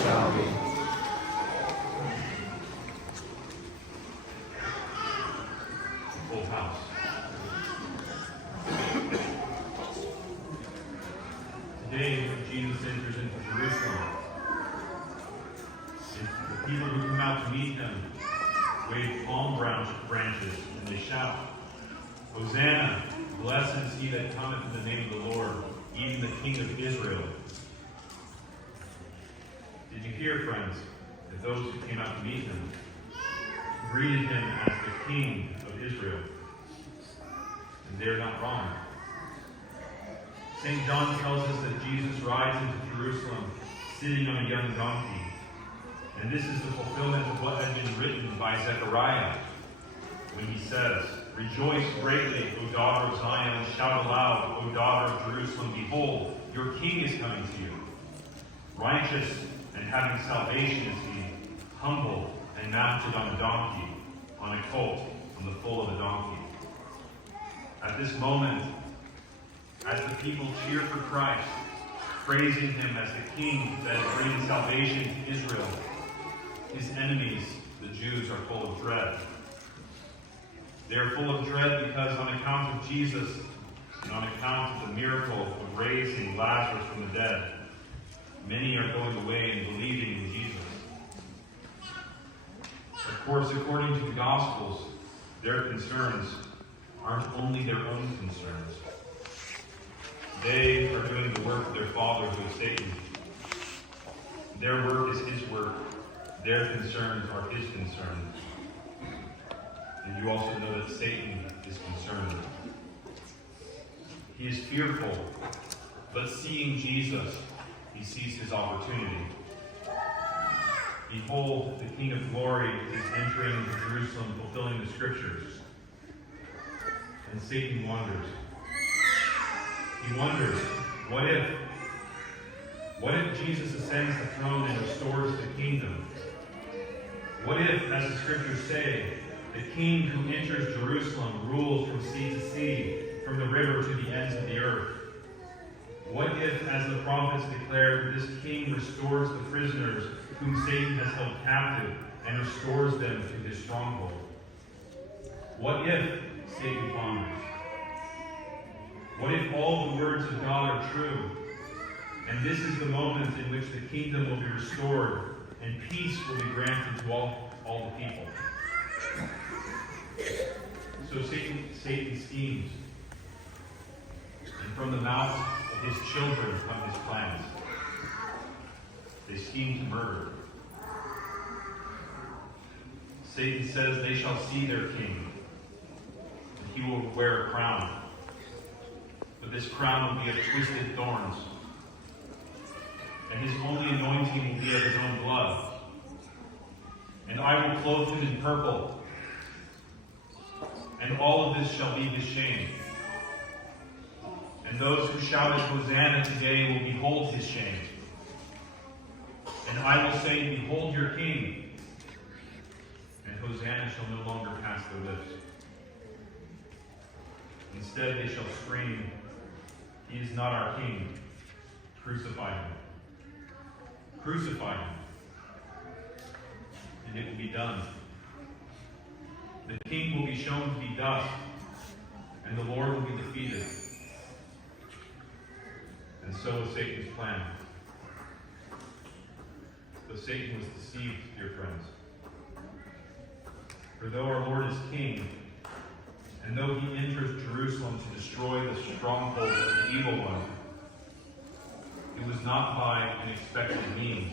shall be. Full house. Today, when Jesus enters into Jerusalem, the people who come out to meet him wave palm branches and they shout, Hosanna, blessed is he that cometh in the name of the Lord, even the King of Israel. Did you hear, friends, that those who came out to meet him greeted him as the King of Israel? And they're not wrong. St. John tells us that Jesus rides into Jerusalem sitting on a young donkey. And this is the fulfillment of what had been written by Zechariah when he says, Rejoice greatly, O daughter of Zion, shout aloud, O daughter of Jerusalem, behold, your king is coming to you. Righteous and having salvation is he, humble and mounted on a donkey, on a colt, on the foal of a donkey. At this moment, as the people cheer for Christ, praising him as the king that brings salvation to Israel, his enemies, the Jews, are full of dread. They are full of dread because on account of Jesus and on account of the miracle of raising Lazarus from the dead, many are going away and believing in Jesus. Of course, according to the Gospels, their concerns aren't only their own concerns. They are doing the work of their father, who is Satan. Their work is his work. Their concerns are his concerns. And you also know that Satan is concerned. He is fearful, but seeing Jesus, he sees his opportunity. Behold, the King of Glory is entering into Jerusalem, fulfilling the Scriptures. And Satan wonders. He wonders, what if? What if Jesus ascends the throne and restores the kingdom? What if, as the Scriptures say, the King who enters Jerusalem rules from sea to sea, from the river to the ends of the earth? What if, as the prophets declared, this King restores the prisoners whom Satan has held captive and restores them to his stronghold? What if, Satan ponders, what if all the words of God are true, and this is the moment in which the kingdom will be restored and peace will be granted to all the people? So Satan schemes, and from the mouth of his children come his plans. They scheme to murder. Satan says they shall see their king, and he will wear a crown. But this crown will be of twisted thorns, and his only anointing will be of his own blood. And I will clothe him in purple, and all of this shall be his shame. And those who shouted Hosanna today will behold his shame. And I will say, Behold your king. And Hosanna shall no longer pass their lips. Instead they shall scream, He is not our king. Crucify him. Crucify him. And it will be done. The king will be shown to be dust, and the Lord will be defeated. And so is Satan's plan. But Satan was deceived, dear friends. For though our Lord is king, and though he enters Jerusalem to destroy the stronghold of the evil one, it was not by an expected means.